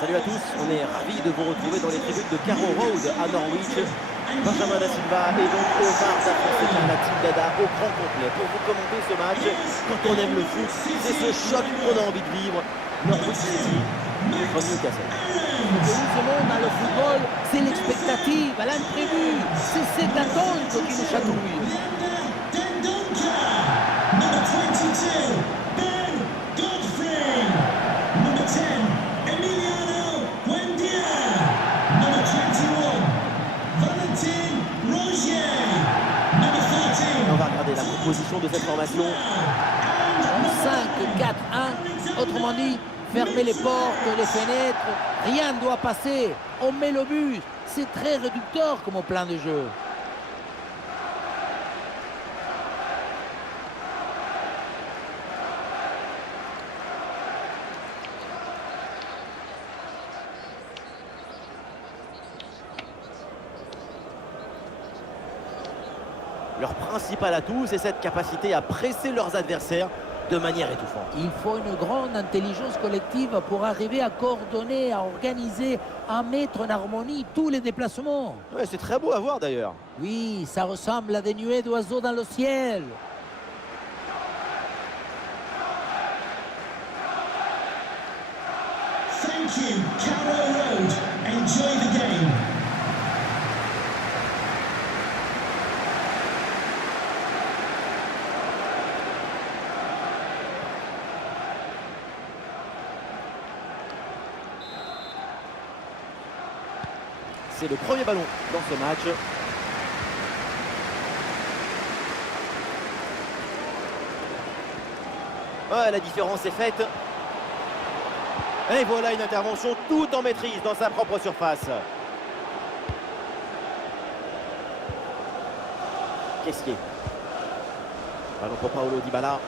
Salut à tous, on est ravis de vous retrouver dans les tribunes de Carrow Road à Norwich. Benjamin Da Silva et donc Omar Da Fonseca, la team Dada au grand complet pour vous commenter ce match. Quand on aime le foot, c'est ce choc qu'on a envie de vivre. Norwich City contre Newcastle. Ce que nous aimons dans le football, c'est l'expectative, l'imprévu. C'est cette attente qui nous chatouille. Number 22, Ben Godfrey. Number 10, Emiliano Buendia. Number 21, Valentin Rogier. Number 14. On va regarder la composition de cette formation. 5-4-1, autrement dit, fermez les portes, les fenêtres, rien ne doit passer. On met le but, c'est très réducteur comme plan de jeu. Leur principal atout, c'est cette capacité à presser leurs adversaires de manière étouffante. Il faut une grande intelligence collective pour arriver à coordonner, à organiser, à mettre en harmonie tous les déplacements. Ouais, c'est très beau à voir d'ailleurs. Oui, ça ressemble à des nuées d'oiseaux dans le ciel. Thank you, Carrow Road. Enjoy the game. C'est le premier ballon dans ce match. Ouais, la différence est faite. Et voilà une intervention tout en maîtrise dans sa propre surface. Kessié. Ballon pour Paulo Dybala.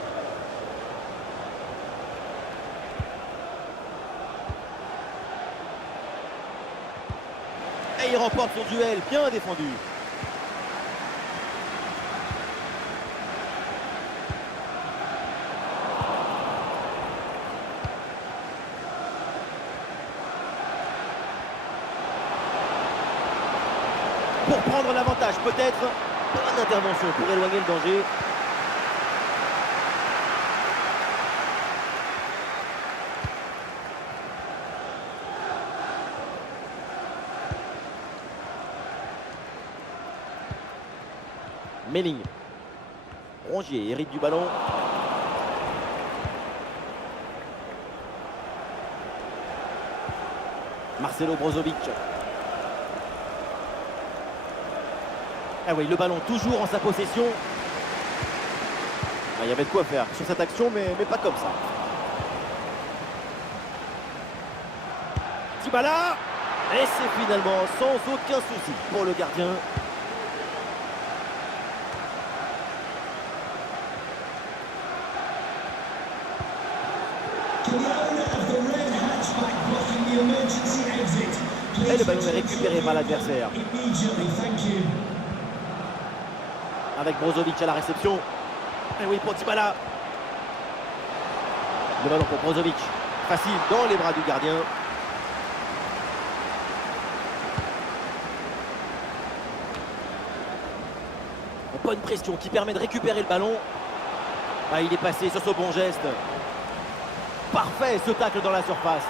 Et il remporte son duel, bien défendu. Pour prendre l'avantage, peut-être. Bonne intervention pour éloigner le danger. Melling. Rongier hérite du ballon. Marcelo Brozovic. Ah oui, le ballon toujours en sa possession. Ah, il y avait de quoi faire sur cette action, mais pas comme ça. Dybala. Et c'est finalement sans aucun souci pour le gardien. Et le ballon est récupéré par l'adversaire. Avec Brozovic à la réception. Et oui, pour Dybala. Le ballon pour Brozovic. Facile dans les bras du gardien. Bonne pression qui permet de récupérer le ballon. Ah, il est passé sur ce bon geste. Parfait ce tacle dans la surface.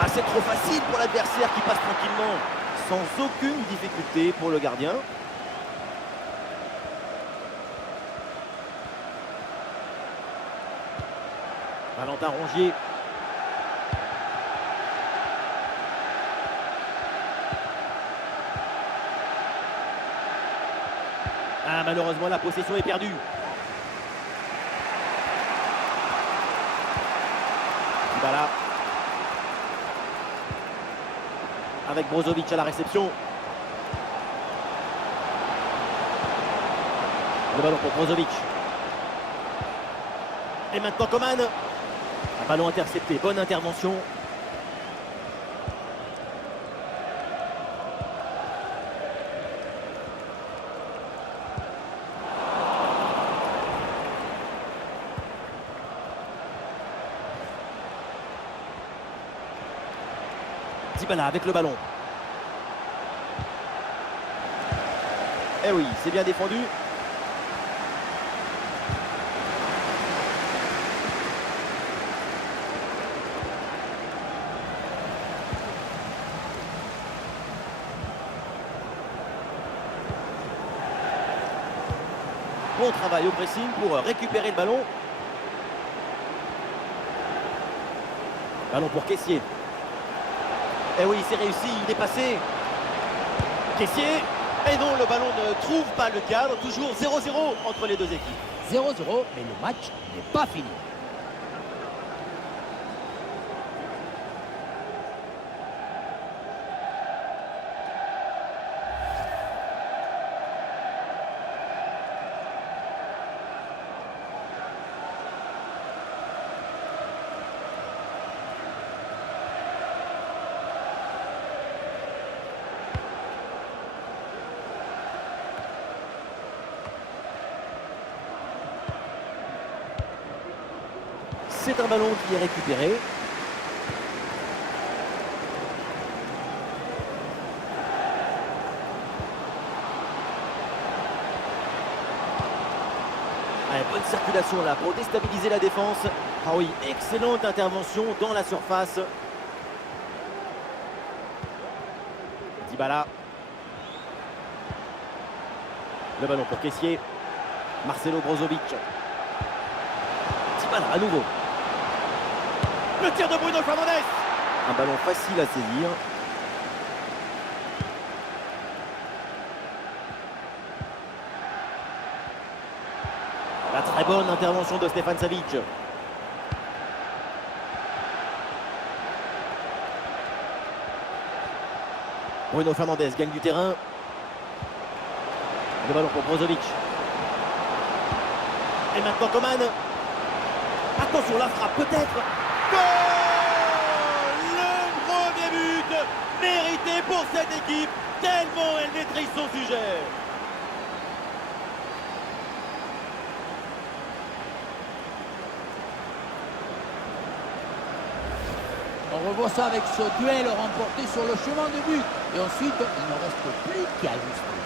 Ah, c'est trop facile pour l'adversaire qui passe tranquillement, sans aucune difficulté pour le gardien. Valentin Rongier. Ah, malheureusement, la possession est perdue. Dybala. Avec Brozovic à la réception. Le ballon pour Brozovic. Et maintenant Coman. Un ballon intercepté, bonne intervention. Dybala avec le ballon. Eh oui, c'est bien défendu. Bon travail au pressing pour récupérer le ballon. Ballon pour Kessié. Eh oui, c'est réussi, il est passé. Kessié. Et non, le ballon ne trouve pas le cadre. Toujours 0-0 entre les deux équipes. 0-0, mais le match n'est pas fini. C'est un ballon qui est récupéré. Allez, bonne circulation là pour déstabiliser la défense. Ah oui, excellente intervention dans la surface. Dybala. Le ballon pour Kessié. Marcelo Brozovic. Dybala à nouveau. Le tir de Bruno Fernandes. Un ballon facile à saisir. La très bonne intervention de Stefan Savic. Bruno Fernandes gagne du terrain. Le ballon pour Brozovic. Et maintenant Coman. Attention, la frappe peut-être. Goal! Le premier but mérité pour cette équipe, tellement elle maîtrise son sujet. On revoit ça avec ce duel remporté sur le chemin de but. Et ensuite, il ne reste plus qu'à ajuster.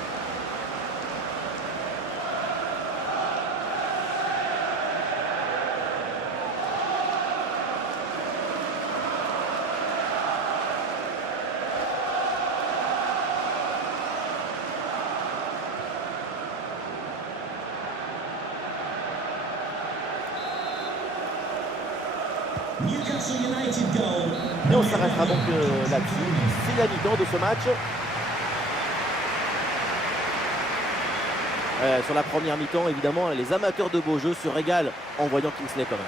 Newcastle United goal. Et on s'arrêtera donc là-dessus. C'est la mi-temps de ce match. Sur la première mi-temps, évidemment, les amateurs de beaux jeux se régalent en voyant Kingsley quand même.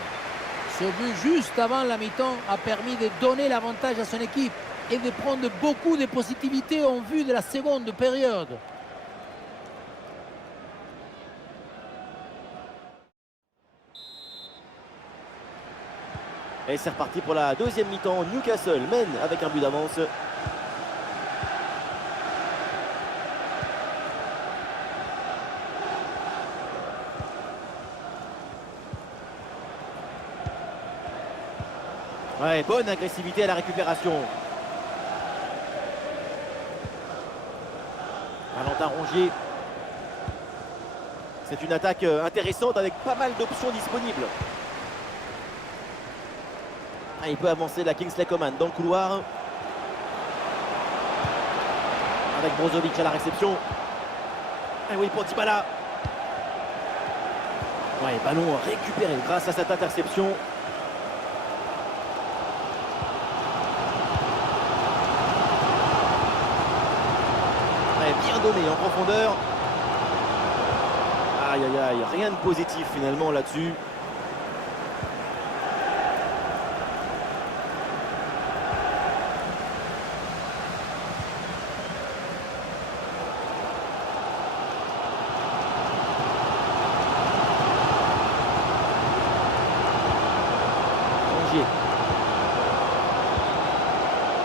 Ce but juste avant la mi-temps a permis de donner l'avantage à son équipe et de prendre beaucoup de positivité en vue de la seconde période. Et c'est reparti pour la deuxième mi-temps. Newcastle mène avec un but d'avance. Ouais, bonne agressivité à la récupération. Valentin Rongier. C'est une attaque intéressante avec pas mal d'options disponibles. Il peut avancer la Kingsley Coman dans le couloir. Avec Brozovic à la réception. Et oui, pour Dybala. Ouais, ballon récupéré grâce à cette interception. Ouais, bien donné en profondeur. Aïe, aïe, aïe, rien de positif finalement là-dessus.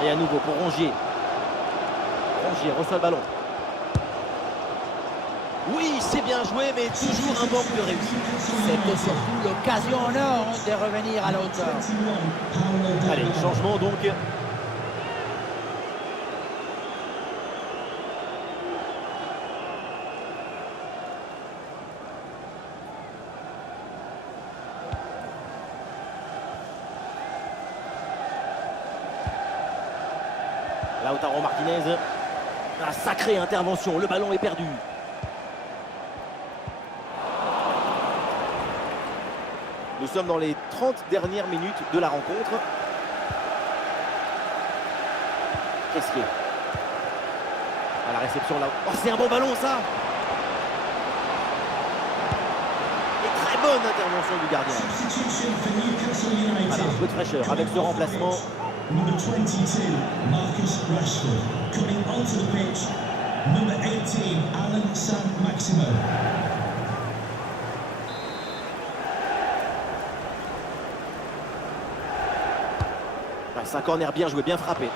Et à nouveau pour Rongier. Rongier reçoit le ballon. Oui, c'est bien joué, mais toujours un manque de réussite. C'était surtout l'occasion en or de revenir à la hauteur. Allez, changement donc. Lautaro Martinez. La sacrée intervention, le ballon est perdu. Nous sommes dans les 30 dernières minutes de la rencontre. Qu'est-ce à la réception là. Oh, c'est un bon ballon ça. Et très bonne intervention du gardien. Substitution for Newcastle United. Voilà, un peu de fraîcheur avec ce remplacement. Number 22, Marcus Rashford. Coming onto the pitch, number 18, Alan Saint-Maximin. C'est un corner bien joué, bien frappé.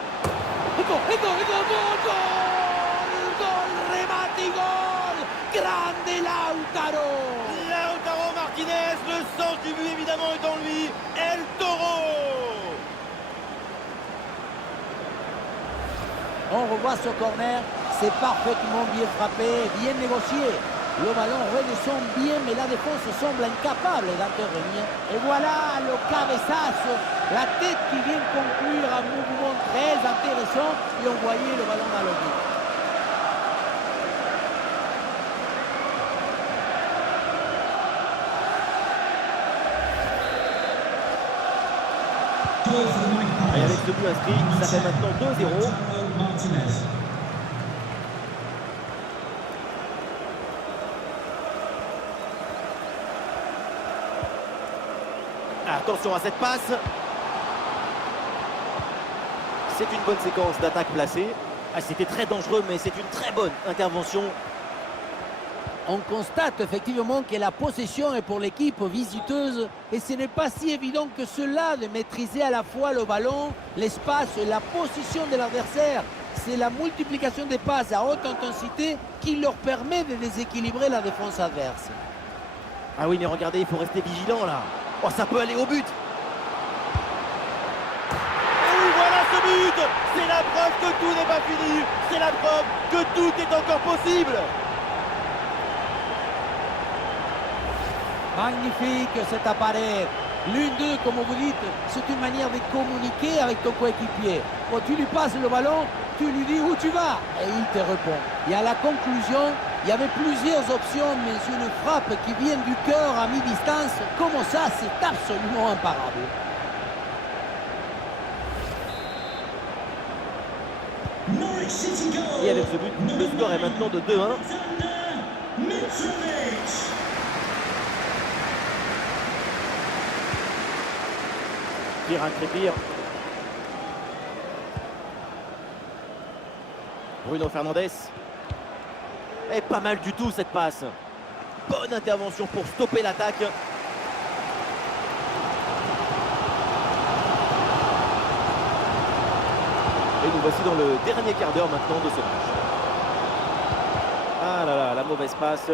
Remate, gol! Grande Lautaro! Lautaro Martinez, le sens du but évidemment est en lui. El Toro! On revoit ce corner, c'est parfaitement bien frappé, bien négocié. Le ballon redescend bien, mais la défense semble incapable d'intervenir. Et voilà le cabezazo, la tête qui vient conclure un mouvement très intéressant et envoyer le ballon dans le but. Goal for the Magpies. Et avec ce but inscrit, ça fait maintenant 2-0. Lautaro Martinez. Attention à cette passe. C'est une bonne séquence d'attaque placée. C'était très dangereux, mais c'est une très bonne intervention. On constate effectivement que la possession est pour l'équipe visiteuse et ce n'est pas si évident que cela de maîtriser à la fois le ballon, l'espace et la position de l'adversaire. C'est la multiplication des passes à haute intensité qui leur permet de déséquilibrer la défense adverse. Ah oui, mais regardez, il faut rester vigilant là. Oh, ça peut aller au but. Et voilà ce but. C'est la preuve que tout n'est pas fini. C'est la preuve que tout est encore possible. Magnifique cet appareil. L'une d'eux, comme vous dites, c'est une manière de communiquer avec ton coéquipier. Quand tu lui passes le ballon, tu lui dis où tu vas et il te répond. Et à la conclusion, il y avait plusieurs options, mais une frappe qui vient du cœur à mi-distance, comme ça, c'est absolument imparable. Norwich City goal. Et avec ce but, le score est maintenant de 2-1. Alexander Mitrovic. Tire un Crépire. Bruno Fernandes. Et pas mal du tout cette passe. Bonne intervention pour stopper l'attaque. Et nous voici dans le dernier quart d'heure maintenant de ce match. Ah là là, la mauvaise passe.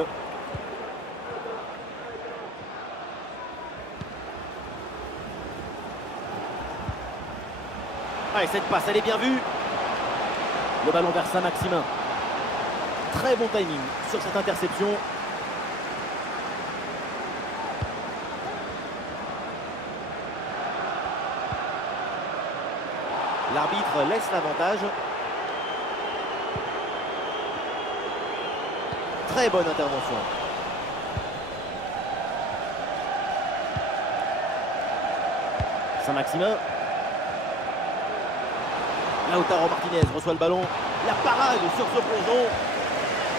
Ah, et cette passe, elle est bien vue. Le ballon vers Saint-Maximin. Très bon timing sur cette interception. L'arbitre laisse l'avantage. Très bonne intervention. Saint-Maximin. Lautaro Martinez reçoit le ballon. La parade sur ce plongeon.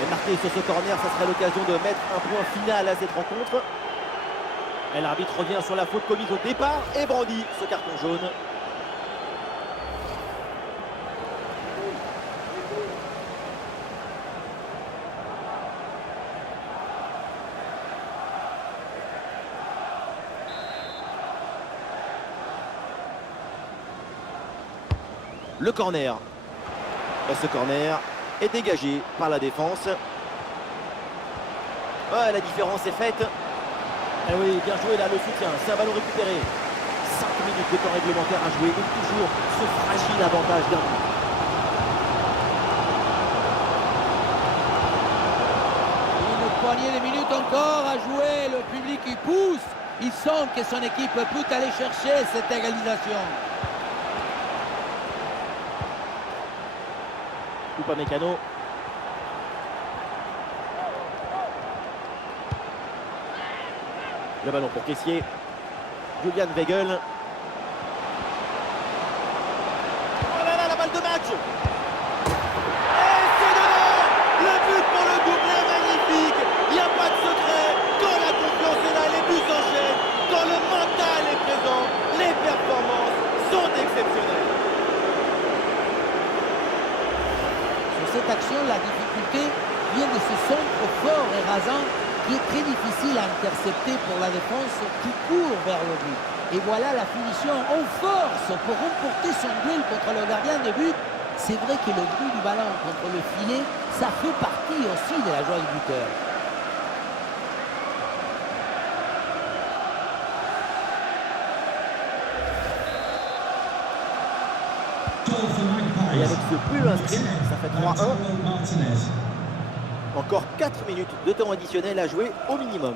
Et marqué sur ce corner, ça serait l'occasion de mettre un point final à cette rencontre. Et l'arbitre revient sur la faute commise au départ et brandit ce carton jaune. Le corner. Et ce corner est dégagé par la défense. Ouais, la différence est faite. Et oui, bien joué là, le soutien. C'est un ballon récupéré. 5 minutes de temps réglementaire à jouer. Et toujours ce fragile avantage d'un but. Une poignée de minutes encore à jouer. Le public il pousse. Il sent que son équipe peut aller chercher cette égalisation. Upamecano. Le ballon pour Kessié. Julian Weigl. Oh là là, la balle de match. Et c'est dedans. Le but pour le doublé, magnifique. Il n'y a pas de secret. Quand la confiance est là, les buts s'enchaînent. Quand le mental est présent, les performances sont exceptionnelles. Sur cette action, la difficulté vient de ce centre fort et rasant qui est très difficile à intercepter pour la défense qui court vers le but. Et voilà la finition en force pour remporter son duel contre le gardien de but. C'est vrai que le bruit du ballon contre le filet, ça fait partie aussi de la joie du buteur. Goal for Magpies. Et avec ce but inscrit, ça fait 3-1. Lautaro Martinez. Encore 4 minutes de temps additionnel à jouer au minimum.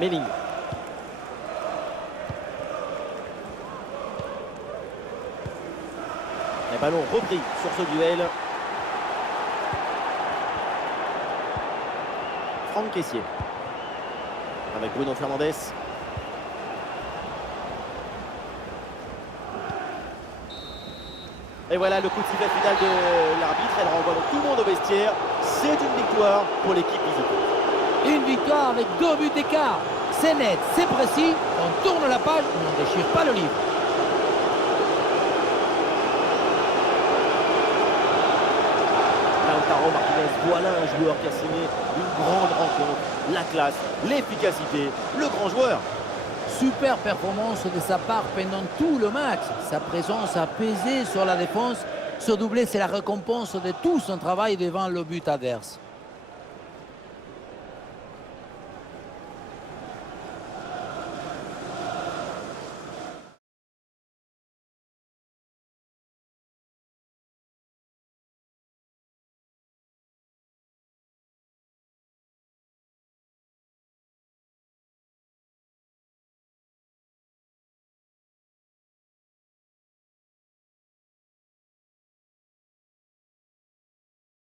Melling. Les ballons repris sur ce duel. Franck Kessié. Avec Bruno Fernandes. Et voilà le coup de sifflet final de l'arbitre. Elle renvoie donc tout le monde au vestiaire. C'est une victoire pour l'équipe visiteuse. Une victoire avec 2 buts d'écart. C'est net, c'est précis. On tourne la page, on ne déchire pas le livre. Lautaro Martinez, voilà un joueur qui a signé une grande rencontre. La classe, l'efficacité, le grand joueur. Super performance de sa part pendant tout le match. Sa présence a pesé sur la défense. Ce doublé, c'est la récompense de tout son travail devant le but adverse.